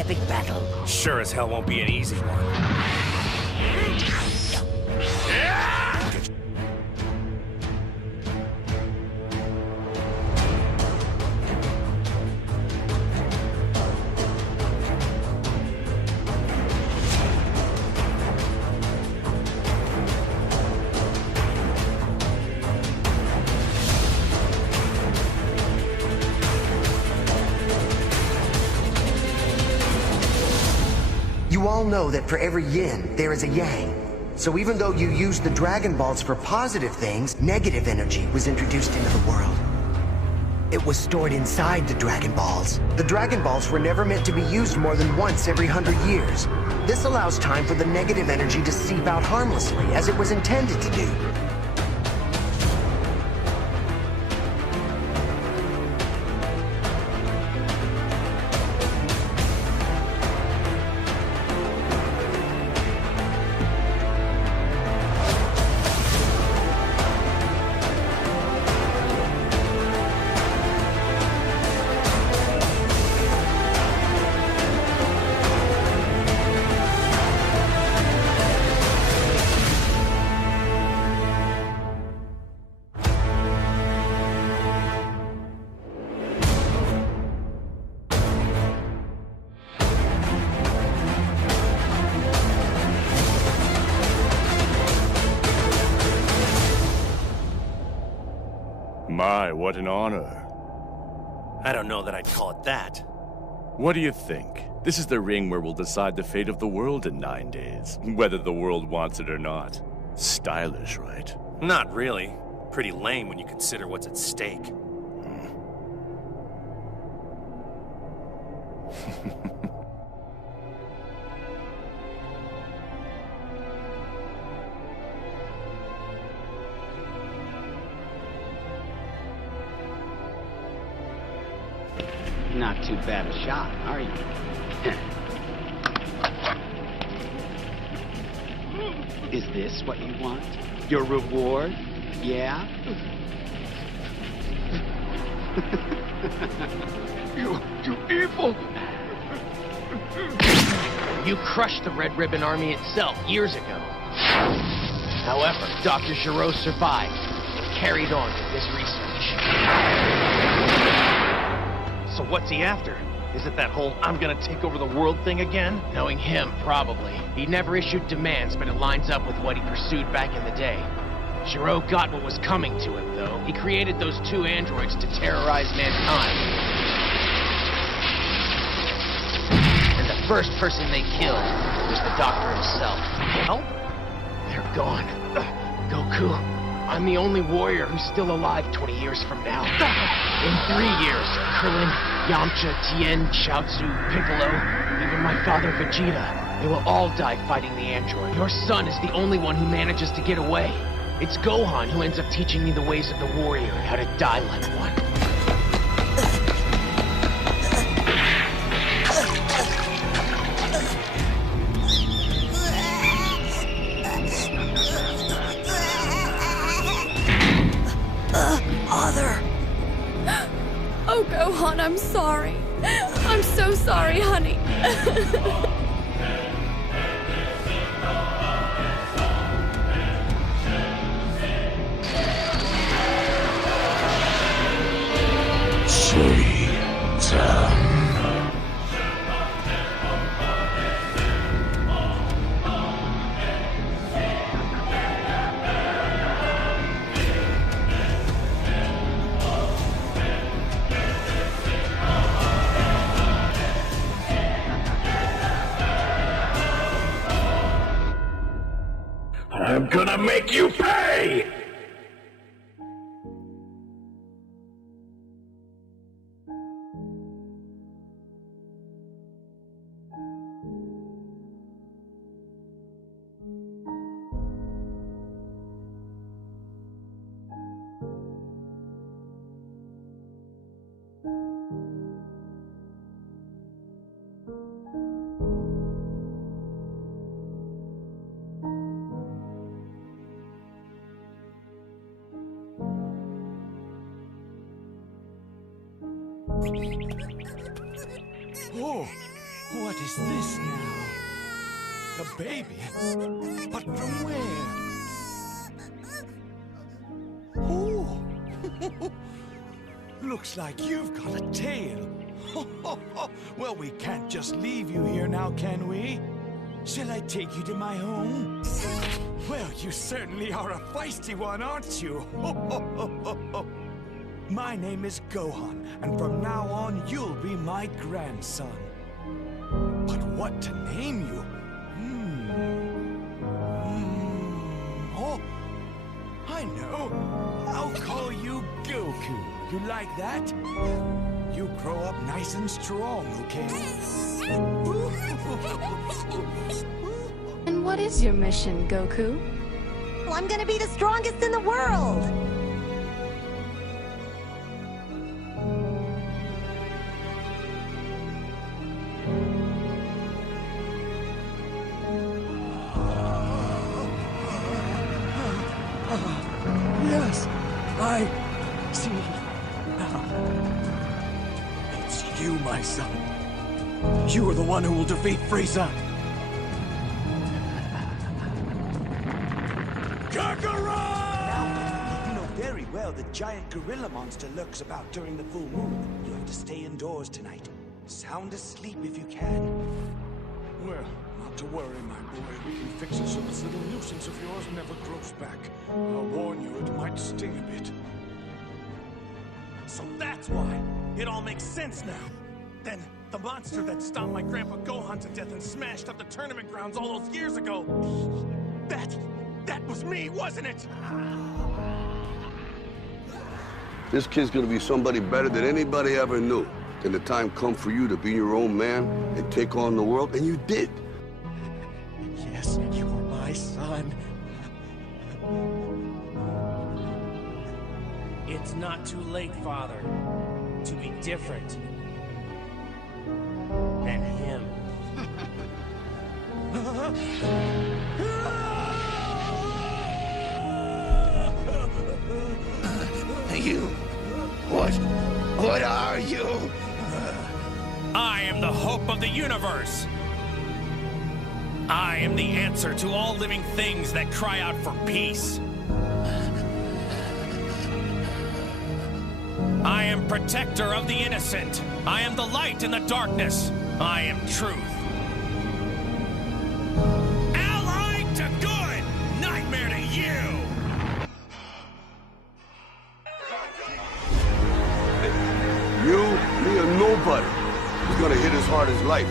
the epic battle. Sure as hell won't be an easy one. You all know that for every yin, there is a yang. So even though you used the Dragon Balls for positive things, negative energy was introduced into the world. It was stored inside the Dragon Balls. The Dragon Balls were never meant to be used more than once every 100 years. This allows time for the negative energy to seep out harmlessly, as it was intended to do. My, what an honor. I don't know that I'd call it that. What do you think? This is the ring where we'll decide the fate of the world in 9 days, whether the world wants it or not. Stylish, right? Not really. Pretty lame when you consider what's at stake. Not too bad a shot, are you? Is this what you want? Your reward? Yeah? You evil! You crushed the Red Ribbon Army itself years ago. However, Dr. Giro survived and carried on with his research. So what's he after? Is it that whole I'm gonna take over the world thing again? Knowing him, probably. He never issued demands, but it lines up with what he pursued back in the day. Giro got what was coming to him, though. He created those 2 androids to terrorize mankind. And the first person they killed was the Doctor himself. Well, They're gone. Goku, I'm the only warrior who's still alive 20 years from now. In 3 years, Krillin, Yamcha, Tien, Chaozu, Piccolo, even my father Vegeta, they will all die fighting the android. Your son is the only one who manages to get away. It's Gohan who ends up teaching me the ways of the warrior and how to die like one. Mother! Oh, Gohan, I'm sorry. I'm so sorry, honey. I'm gonna make you pay! is this now? A baby? But from where? Oh! Looks like you've got a tail. Well, we can't just leave you here now, can we? Shall I take you to my home? Well, you certainly are a feisty one, aren't you? My name is Gohan, and from now on, you'll be my grandson. But what to name you? Oh, I know. I'll call you Goku. You like that? You grow up nice and strong, okay? And what is your mission, Goku? Well, I'm gonna be the strongest in the world! Yes, I see now. It's you, my son. You are the one who will defeat Frieza. Now, you know very well the giant gorilla monster lurks about during the full moon. You have to stay indoors tonight. Sound asleep if you can. Well, not to worry, my boy. We can fix it so this little nuisance of yours never grows back. I'll warn you, it might sting a bit. So that's why. It all makes sense now. Then, the monster that stomped my Grandpa Gohan to death and smashed up the tournament grounds all those years ago. That was me, wasn't it? This kid's gonna be somebody better than anybody ever knew. Then the time come for you to be your own man and take on the world, and you did. Yes, you are my son. It's not too late, Father, to be different than him. You... What are you? I am the hope of the universe. I am the answer to all living things that cry out for peace. I am protector of the innocent. I am the light in the darkness. I am truth. Allied to good, nightmare to you. You, me, or nobody is gonna hit as hard as life.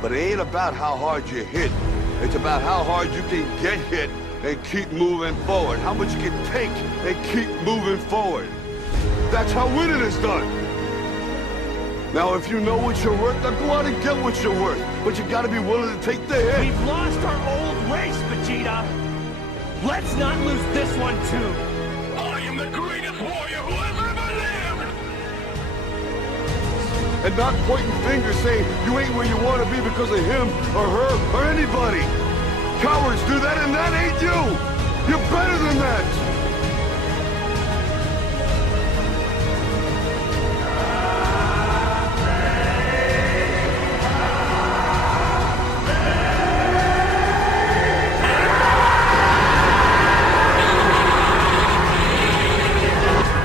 But it ain't about how hard you hit. It's about how hard you can get hit and keep moving forward. How much you can take and keep moving forward. That's how winning is done. Now, if you know what you're worth, then go out and get what you're worth. But you gotta be willing to take the hit. We've lost our old race, Vegeta. Let's not lose this one, too. I am the greatest warrior who has ever lived! And not pointing fingers saying you ain't where you want to be because of him or her or anybody. Cowards do that, and that ain't you. You're better than that.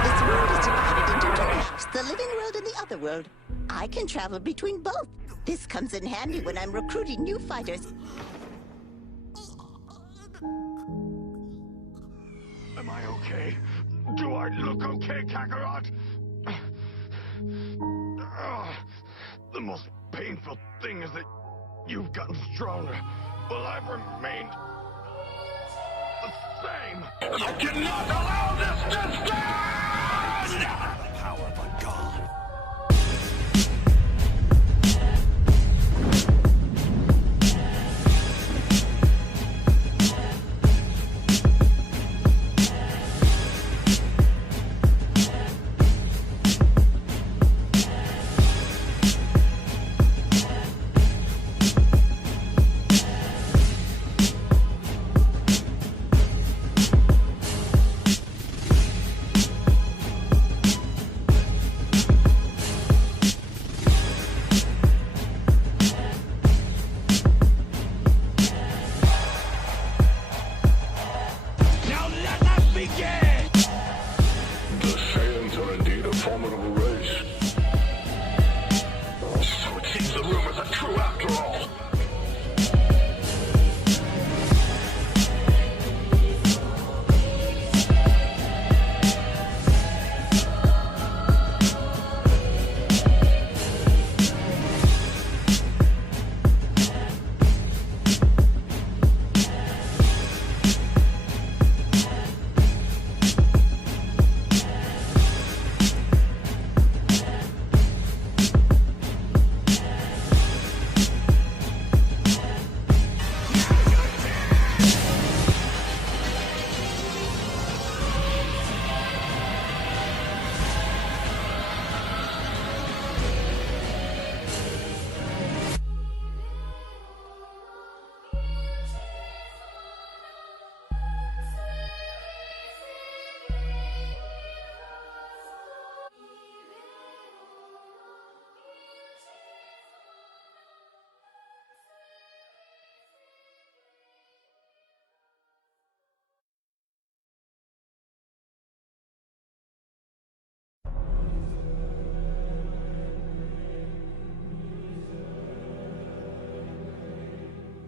This world is divided into two, the living world and the other world. I can travel between both. This comes in handy when I'm recruiting new fighters. Am I okay? Do I look okay, Kakarot? The most painful thing is that you've gotten stronger, while I've remained the same. I cannot allow this to stand! The power but God.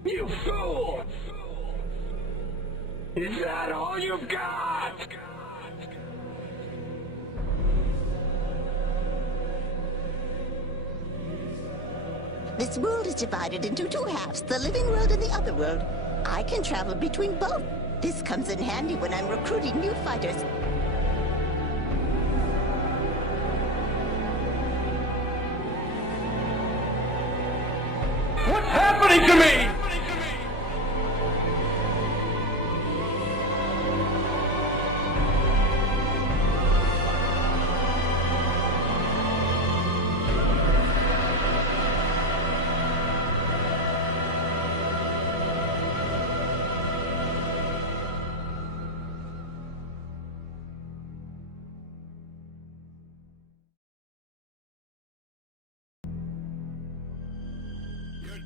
You fool! Is that all you've got? This world is divided into two halves, the living world and the other world. I can travel between both. This comes in handy when I'm recruiting new fighters. What's happening to me?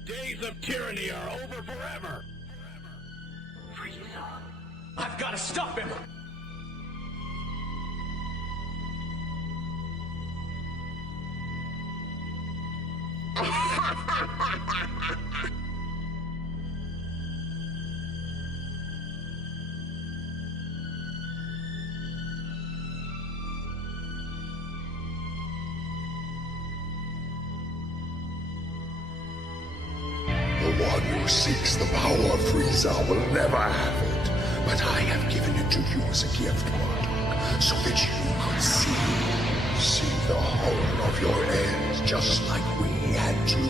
Days of tyranny are over forever. Frieza. I've got to stop him. The one who seeks the power of Frieza will never have it. But I have given it to you as a gift, Bardock, so that you could see the horror of your end, just like we had to.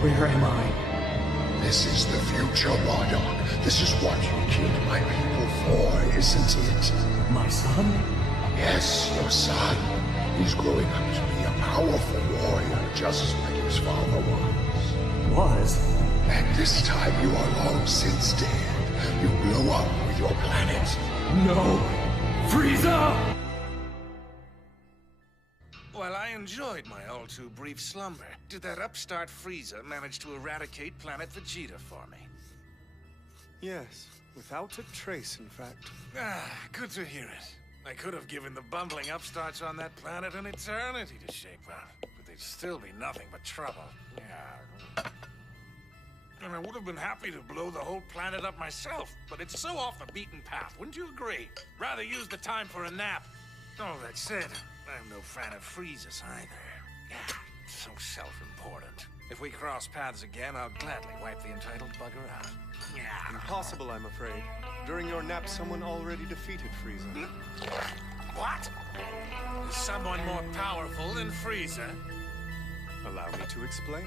Where am I? This is the future, Bardock. This is what you killed my people for, isn't it? My son? Yes, your son. He's growing up to be a powerful warrior, just like his father was. Was? And this time you are long since dead. You blew up with your planet. No! Frieza! Well, I enjoyed my all too brief slumber. Did that upstart Frieza manage to eradicate planet Vegeta for me? Yes, without a trace, in fact. Ah, good to hear it. I could have given the bumbling upstarts on that planet an eternity to shake out, but they'd still be nothing but trouble. Yeah. And I would have been happy to blow the whole planet up myself, but it's so off the beaten path, wouldn't you agree? Rather use the time for a nap. All that said, I'm no fan of Frieza's either. Yeah, so self-important. If we cross paths again, I'll gladly wipe the entitled bugger out. Yeah. Impossible, I'm afraid. During your nap, someone already defeated Frieza. What? Is someone more powerful than Frieza? Allow me to explain.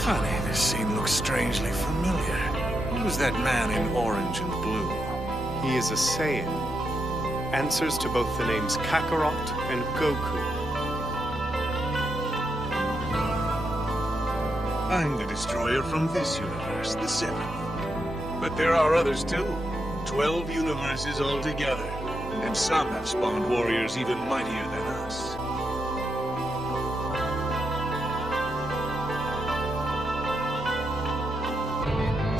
Funny, this scene looks strangely familiar. Who's that man in orange and blue? He is a Saiyan. Answers to both the names Kakarot and Goku. I'm the destroyer from this universe, the 7th. But there are others too. 12 universes altogether. And some have spawned warriors even mightier than us.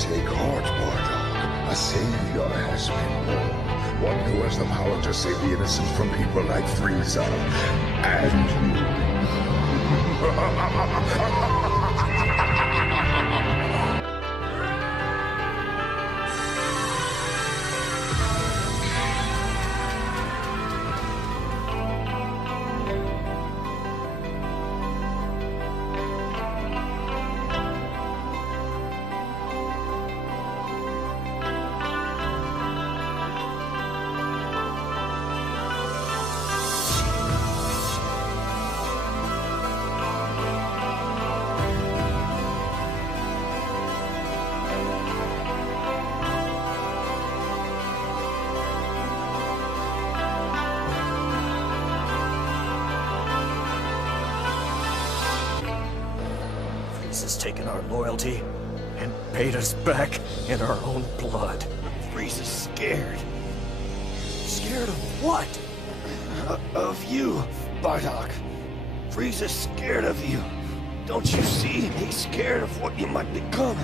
Take heart, Bardock. A savior has been born. One who has the power to save the innocent from people like Frieza. And Frieza's taken our loyalty and paid us back in our own blood. Frieza's scared. Scared of what? Of you, Bardock. Frieza's scared of you. Don't you see? He's scared of what you might become.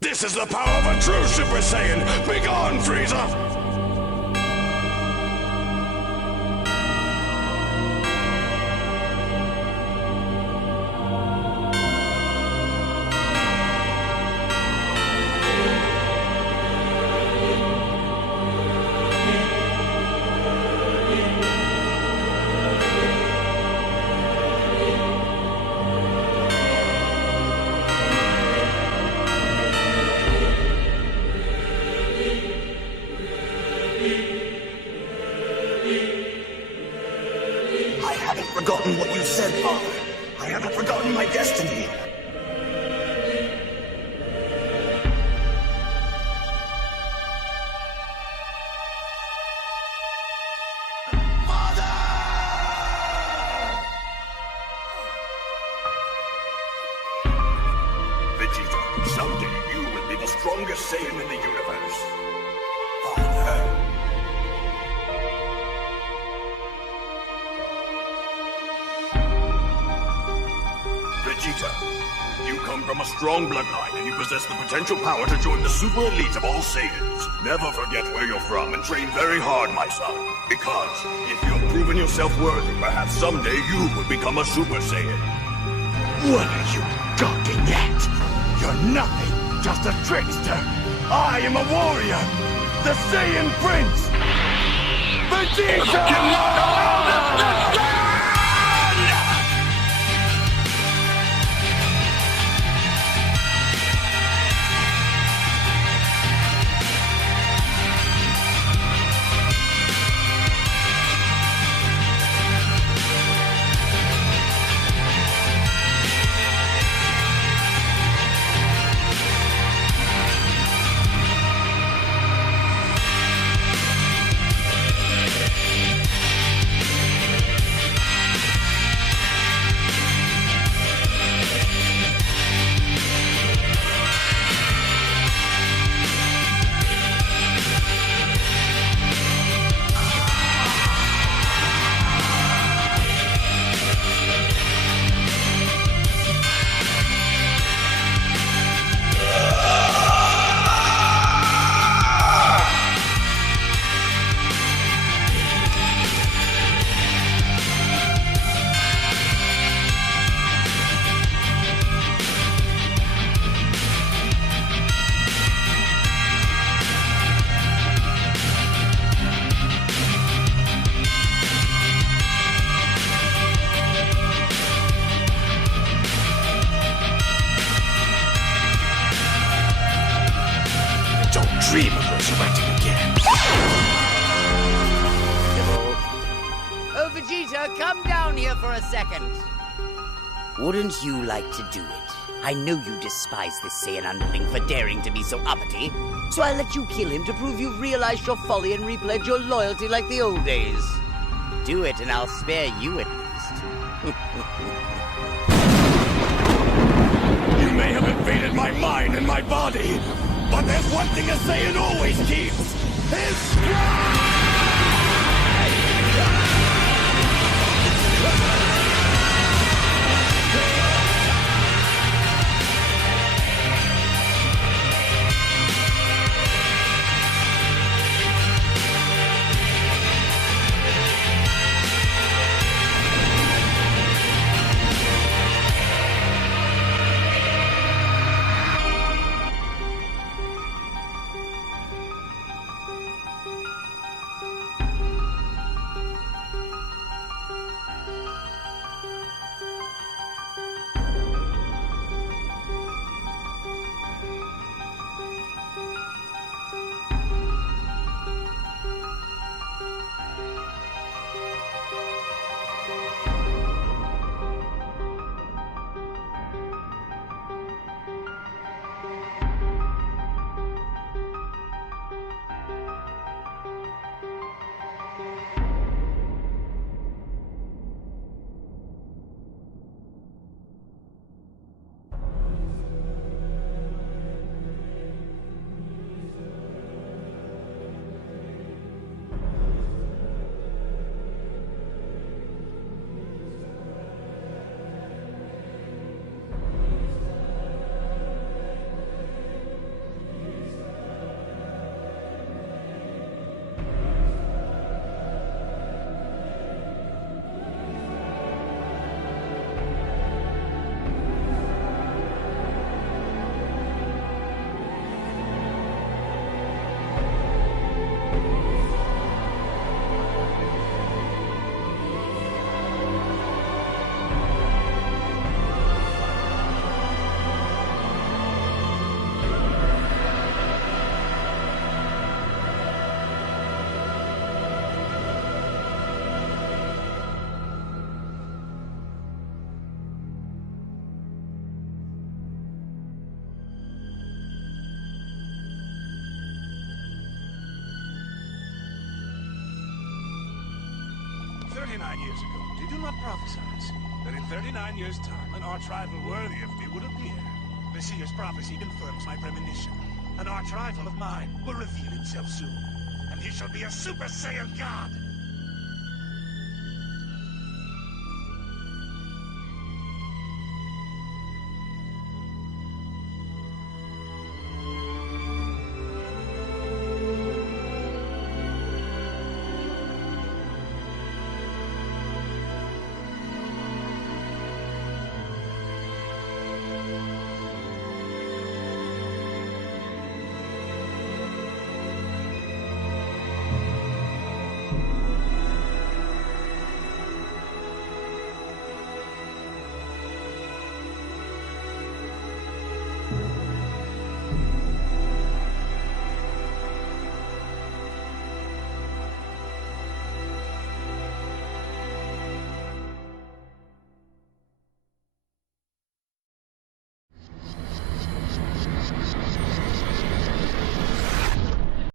This is the power of a true Super Saiyan! Begone, Frieza! Forgotten what you said, Father. I haven't forgotten my destiny. Father! Vegeta, someday you will be the strongest Saiyan in the universe. Father. Vegeta, you come from a strong bloodline and you possess the potential power to join the super elite of all Saiyans. Never forget where you're from and train very hard, my son. Because if you have proven yourself worthy, perhaps someday you will become a Super Saiyan. What are you talking at? You're nothing, just a trickster. I am a warrior, the Saiyan Prince, Vegeta! I cannot allow this to stand! dream of resurrecting again. Oh, Vegeta, come down here for a second. Wouldn't you like to do it? I know you despise this Saiyan underling for daring to be so uppity, so I'll let you kill him to prove you've realized your folly and repledge your loyalty like the old days. Do it and I'll spare you at least. You may have invaded my mind and my body, but there's one thing a Saiyan always keeps, his pride! Years ago, did you not prophesy that in 39 years' time, an arch-rival worthy of me would appear? This year's prophecy confirms my premonition. An arch-rival of mine will reveal himself soon, and he shall be a Super Saiyan God.